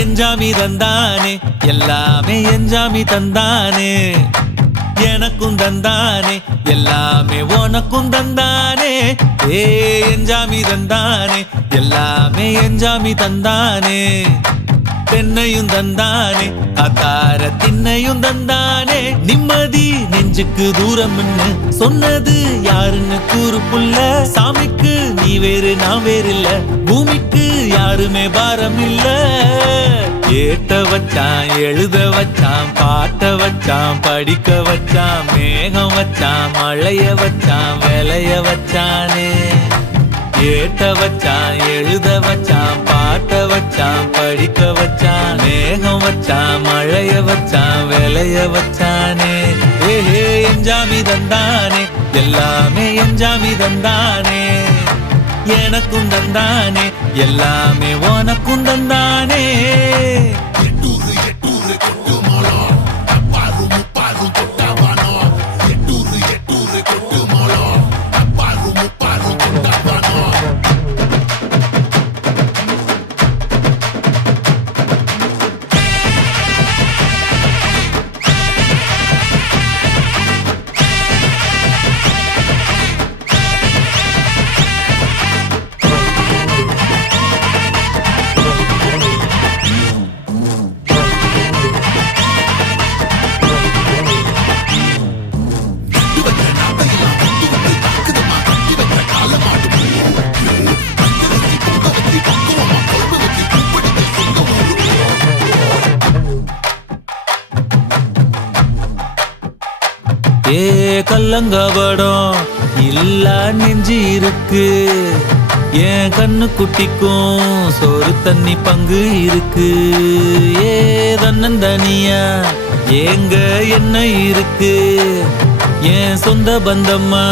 என்ஜாமி தந்தானே எல்லாமே என்ஜாமி தந்தானே எனக்கும் தந்தானே எல்லாமே உனக்கும் தந்தானே ஏ என்ஜாமி தந்தானே எல்லாமே என்ஜாமி தந்தானே பெண்ணையும் தந்தானே அத்தார திண்ணையும் தந்தானே நிம்மதி நெஞ்சுக்கு தூரம்னு சொன்னது யாருன்னு கூறு புள்ள சாமிக்கு நீ வேறு நான் வேறு இல்ல பூமிக்கு யாருமே பாரம் இல்ல ஏட்ட வச்சான் எழுத வச்சான் பாட்ட வச்சான் படிக்க வச்சான் மேகம் வச்சான் மழைய வச்சான் விளைய வச்சானே ஏட்ட வச்சான் எழுத வச்சான் பாட்ட வச்சான் படிக்க வச்சான் மேகம் வச்சான் மழைய வச்சான் விளைய வச்சானே ஏஹே என்ஜாமி தந்தானே எல்லாமே என்ஜாமி தந்தானே எனக்கும் தந்தானே எல்லாமே உனக்கும் தந்தானே ஏ கல்லங்கபடம் இல்ல நெஞ்சு இருக்கு என் கண்ணு குட்டிக்கும் சோறு தண்ணி பங்கு இருக்கு ஏ தன்னந்தனியா ஏங்க என்ன இருக்கு என் சொந்த பந்தம்மா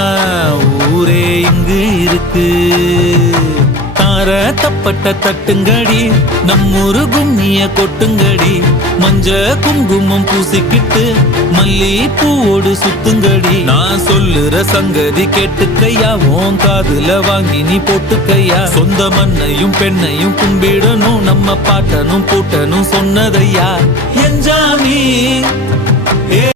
ஊரே இங்கு இருக்கு தார தப்பட்ட தட்டுங்கடி நம்மூரு கும்மிய கொட்டுங்கடி மஞ்ச குங்குமம் பூசிக்கிட்டு மல்லி பூவோடு சுத்துங்கடி நான் சொல்லுற சங்கதி கேட்டுக்கையா உன் காதுல வாங்கி நீ போட்டுக்கையா சொந்த மண்ணையும் பெண்ணையும் கும்பிடணும் நம்ம பாட்டனும் பூட்டனும் சொன்னதையா என்ஜாமி